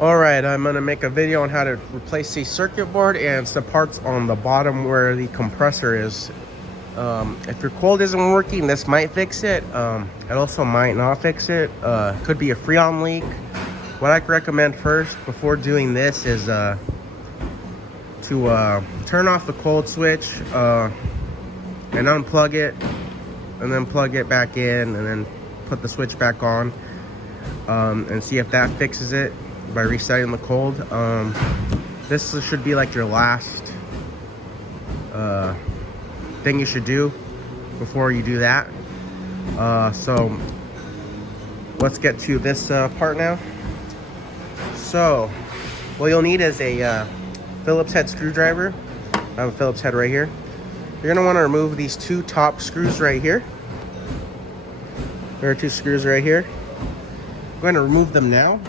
Alright, I'm going to make a video on how to replace the circuit board and some parts on the bottom where the compressor is. If your cold isn't working, this might fix it. It also might not fix it. Could be a freon leak. What I recommend first before doing this is to turn off the cold switch and unplug it, and then plug it back in, and then put the switch back on, and see if that fixes it by resetting the cold. This should be like your last thing you should do before you do that. So let's get to this part now. So what you'll need is a Phillips head screwdriver. I have a Phillips head right here. You're going to want to remove these two top screws right here. There are two screws right here. I'm going to remove them now.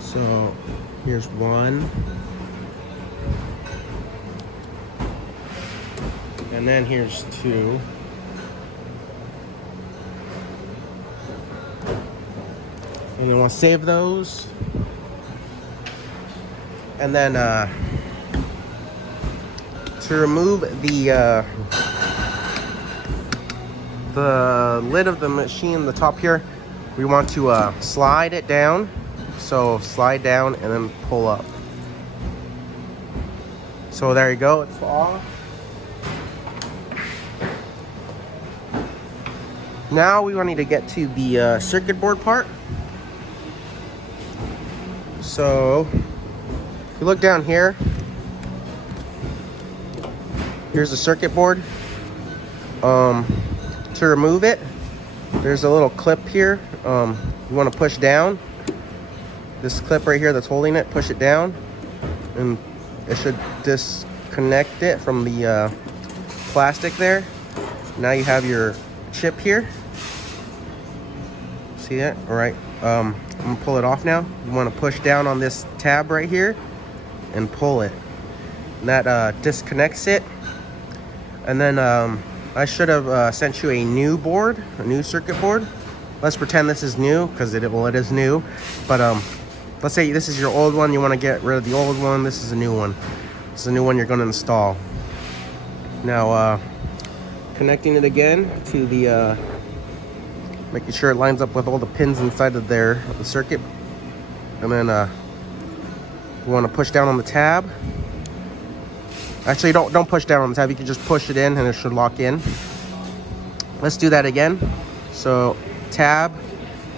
So here's one. And then here's two. And then we'll save those. And then to remove the lid of the machine, the top here, we want to slide it down. So slide down and then pull up. So there you go, it's off. Now we need to get to the circuit board part. So if you look down here, here's the circuit board. To remove it, there's a little clip here. You want to push down. This clip right here that's holding it, push it down, and it should disconnect it from the plastic there. Now you have your chip here. See that? All right. I'm gonna pull it off now. You want to push down on this tab right here and pull it. And that disconnects it. And then I should have sent you a new board, a new circuit board. Let's pretend this is new, because it is new. But let's say this is your old one. You want to get rid of the old one. This is a new one. This is a new one you're going to install. Now, connecting it again to the, making sure it lines up with all the pins inside of there, the circuit. And then you want to push down on the tab. Actually, don't push down on the tab. You can just push it in and it should lock in. Let's do that again. So tab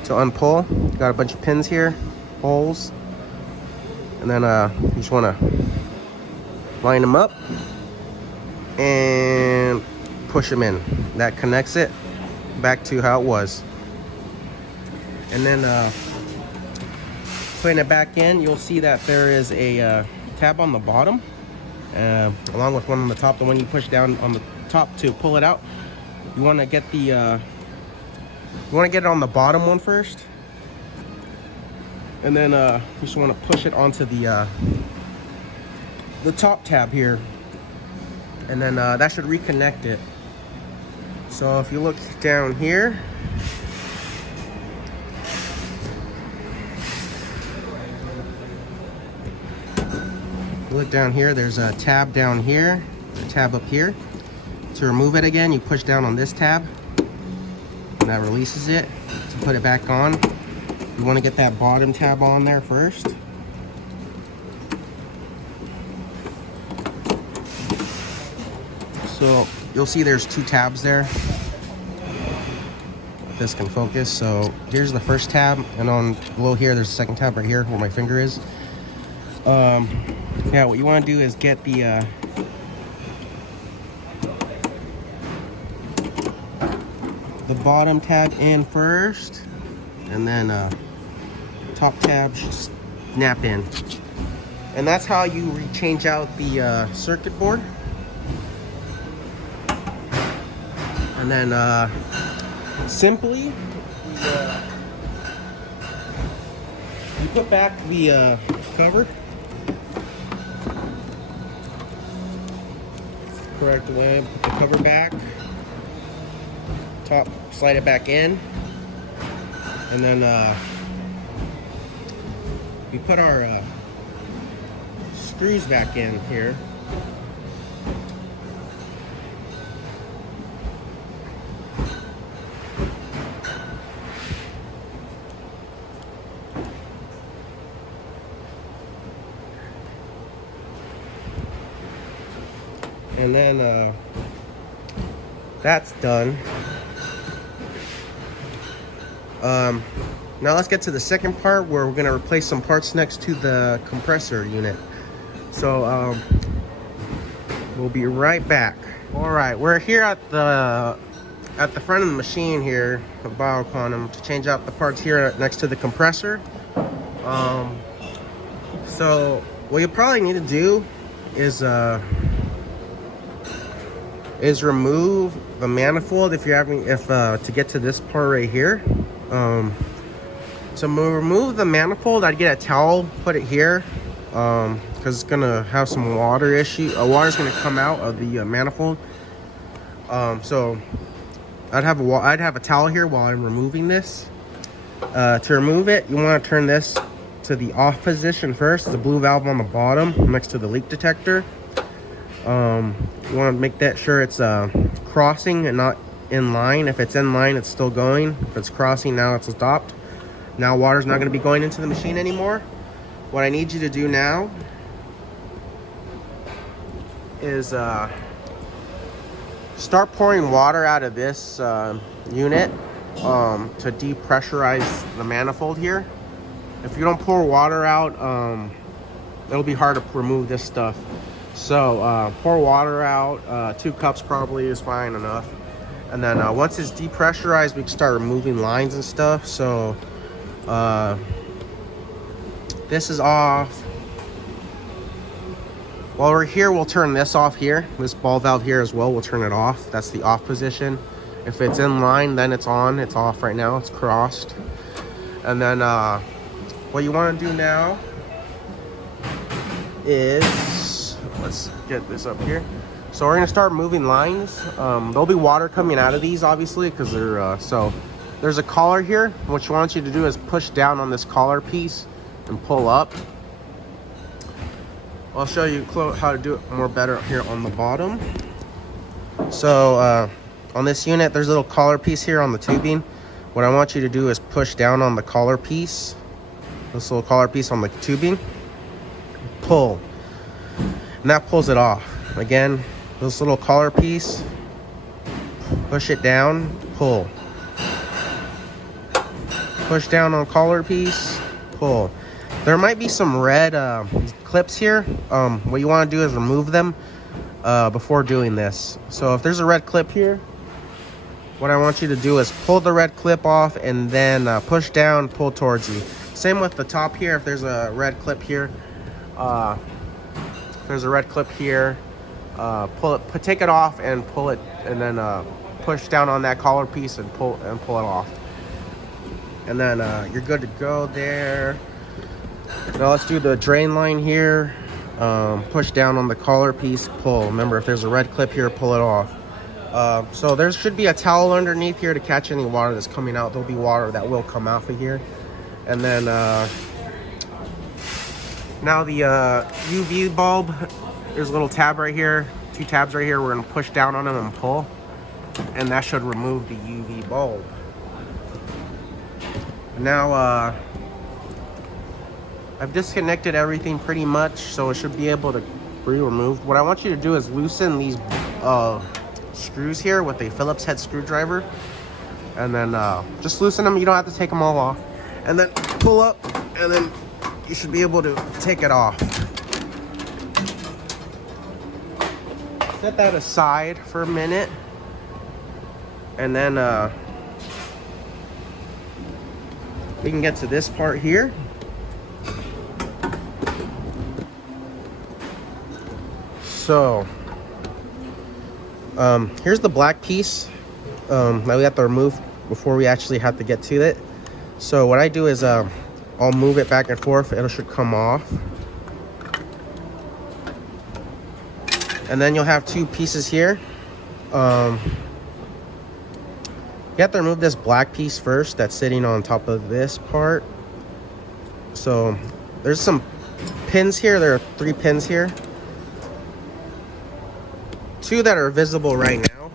to unpull. Got a bunch of pins here, holes. And then you just want to line them up and push them in. That connects it back to how it was. And then putting it back in, you'll see that there is a tab on the bottom, along with one on the top. The one you push down on the top to pull it out. You want to get the you want to get it on the bottom one first, and then you just want to push it onto the top tab here, and then that should reconnect it. So if you look down here, look down here, there's a tab down here, a tab up here. To remove it again, you push down on this tab, and that releases it. To put it back on, you want to get that bottom tab on there first. So you'll see there's two tabs there. If this can focus. So here's the first tab, and on below here there's a second tab right here where my finger is. Yeah, what you want to do is get the bottom tab in first, and then top tab should snap in. And that's how you change out the circuit board. And then simply you put back the cover correct way. Put the cover back, top, slide it back in, and then we put our screws back in here. And then that's done. Now let's get to the second part where we're going to replace some parts next to the compressor unit. So we'll be right back. All right, we're here at the front of the machine here of BioQuantum to change out the parts here next to the compressor. So what you probably need to do is remove the manifold if you're having to get to this part right here. To remove the manifold, I'd get a towel, put it here, because it's gonna have some water issue. Water's gonna come out of the manifold. So I'd have a towel here while I'm removing this. To remove it, you want to turn this to the off position first. The blue valve on the bottom next to the leak detector. You want to make that sure it's crossing and not in line. If it's in line, it's still going. If it's crossing, now it's stopped. Now water's not going to be going into the machine anymore. What I need you to do now is start pouring water out of this unit to depressurize the manifold here. If you don't pour water out, it'll be hard to remove this stuff. So pour water out, 2 cups probably is fine enough. And then once it's depressurized, we can start removing lines and stuff. So this is off. While we're here, we'll turn this off here. This ball valve here as well, we'll turn it off. That's the off position. If it's in line, then it's on. It's off right now, it's crossed. And then what you want to do now is, let's get this up here. So we're gonna start moving lines. There'll be water coming out of these, obviously, because they're so there's a collar here. What you want you to do is push down on this collar piece and pull up. I'll show you how to do it more better here on the bottom. So on this unit, there's a little collar piece here on the tubing. What I want you to do is push down on the collar piece, this little collar piece on the tubing, pull, and that pulls it off. Again, this little collar piece, push it down, pull. Push down on collar piece, pull. There might be some red clips here. What you want to do is remove them before doing this. So if there's a red clip here, what I want you to do is pull the red clip off and then push down, pull towards you. Same with the top here. If there's a red clip here, pull it, take it off and pull it, and then push down on that collar piece and pull it off. And then you're good to go there. Now let's do the drain line here. Push down on the collar piece, pull. Remember, if there's a red clip here, pull it off. So there should be a towel underneath here to catch any water that's coming out. There'll be water that will come off of here. And then now the UV bulb, there's a little tab right here, 2 tabs right here. We're gonna push down on them and pull, and that should remove the UV bulb. Now I've disconnected everything pretty much, so it should be able to be removed. What I want you to do is loosen these screws here with a Phillips head screwdriver, and then just loosen them. You don't have to take them all off, and then pull up, and then you should be able to take it off. Set that aside for a minute, and then we can get to this part here. So here's the black piece that we have to remove before we actually have to get to it. So what I do is I'll move it back and forth. It should come off. And then you'll have 2 pieces here. You have to remove this black piece first that's sitting on top of this part. So there's some pins here. There are 3 pins here. 2 that are visible right now.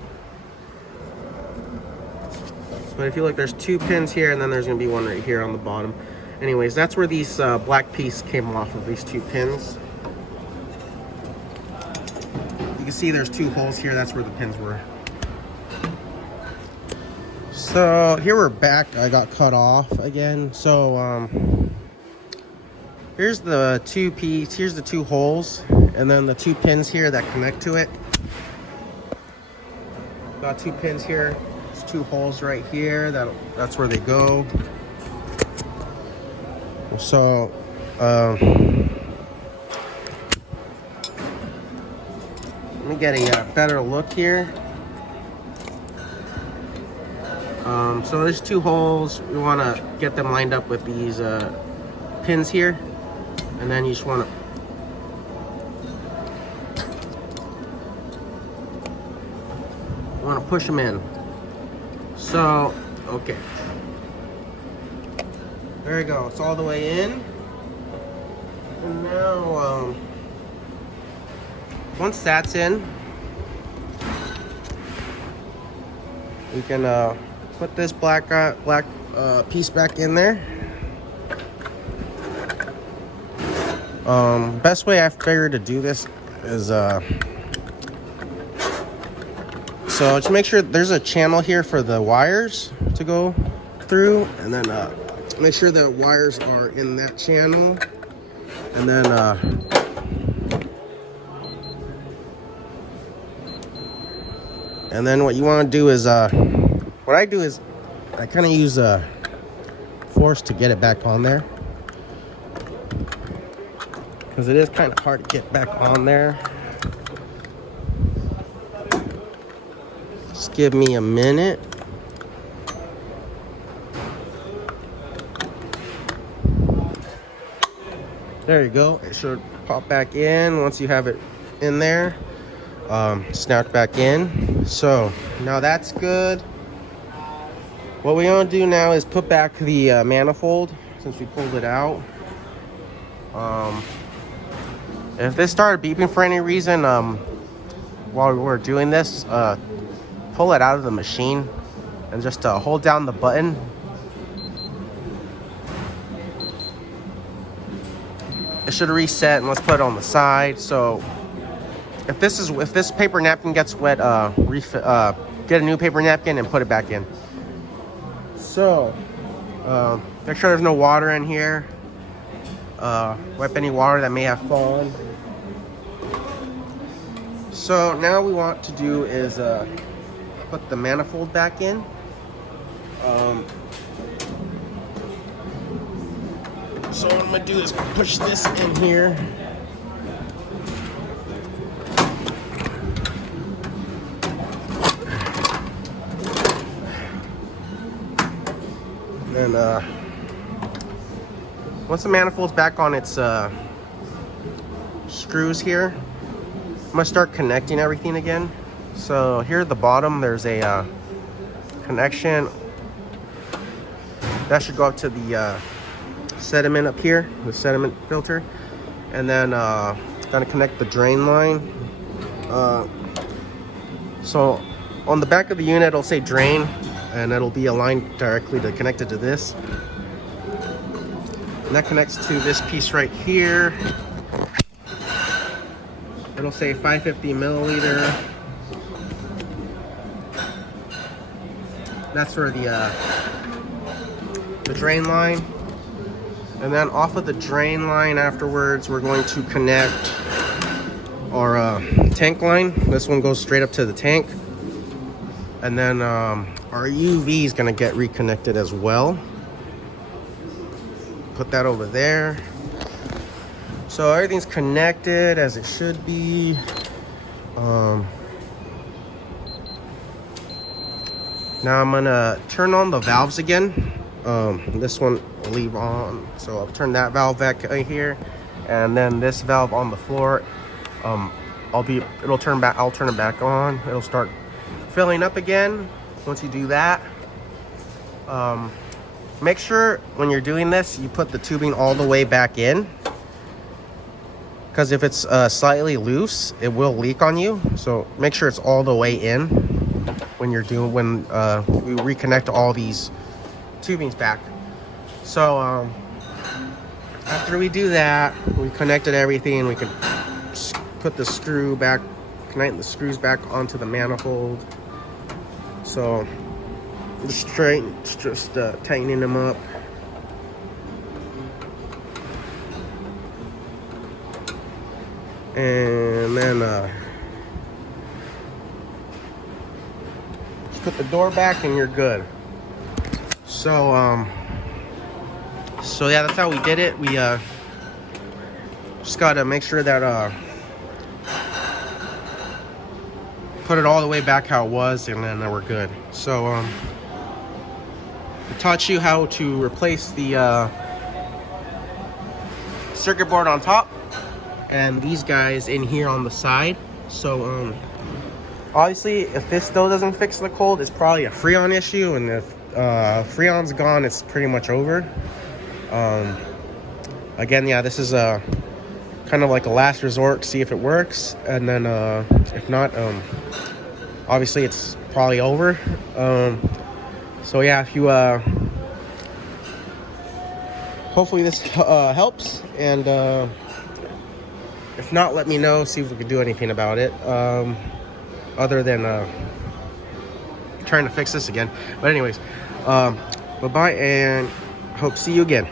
But if you look, there's 2 pins here, and then there's gonna be one right here on the bottom. Anyways, that's where these black piece came off of, these 2 pins. You can see there's 2 holes here. That's where the pins were. So here we're back. I got cut off again. So here's the 2 piece. Here's the 2 holes, and then the 2 pins here that connect to it. Got 2 pins here. There's 2 holes right here. That's where they go. So let me get a better look here. So there's 2 holes. We want to get them lined up with these pins here, and then you just want to push them in. So okay, there you go. It's all the way in. And now once that's in, we can put this black piece back in there. Best way I figured to do this is so just make sure there's a channel here for the wires to go through, and then make sure the wires are in that channel, and then what you want to do is what I do is I kind of use force to get it back on there, because it is kind of hard to get back on there. Just give me a minute. There you go. It should pop back in once you have it in there. Snap back in. So now that's good. What we want to do now is put back the manifold, since we pulled it out. If this started beeping for any reason while we were doing this, pull it out of the machine and just hold down the button. It should reset, and let's put it on the side. So if this paper napkin gets wet, get a new paper napkin and put it back in. So make sure there's no water in here. Wipe any water that may have fallen. So now we want to do is put the manifold back in. So what I'm gonna do is push this in here. And once the manifold's back on its screws here, I'm gonna start connecting everything again. So here at the bottom, there's a connection that should go up to the sediment up here, the sediment filter, and then gonna connect the drain line. So on the back of the unit, it'll say drain, and it'll be aligned directly to connect it to this. And that connects to this piece right here. It'll say 550 milliliter. That's for the drain line. And then off of the drain line afterwards, we're going to connect our tank line. This one goes straight up to the tank. And then our UV is gonna get reconnected as well. Put that over there. So everything's connected as it should be. Now I'm gonna turn on the valves again. This one will leave on, so I'll turn that valve back here, and then this valve on the floor, I'll turn it back on. It'll start filling up again. Once you do that, make sure when you're doing this, you put the tubing all the way back in. because if it's slightly loose, it will leak on you. So make sure it's all the way in when you're doing, when we reconnect all these tubings back. So after we do that, we connected everything, we can put the screw back, connect the screws back onto the manifold. So just tightening them up. And then just put the door back and you're good. So yeah, that's how we did it. We just gotta make sure that put it all the way back how it was, and then we're good. So I taught you how to replace the circuit board on top and these guys in here on the side. So obviously, if this still doesn't fix the cold, it's probably a Freon issue, and if Freon's gone, it's pretty much over. Again, yeah, this is kind of like a last resort to see if it works, and then if not, obviously it's probably over. So yeah, if you hopefully this helps, and if not, let me know, see if we can do anything about it, other than trying to fix this again. But anyways, bye-bye, and hope to see you again.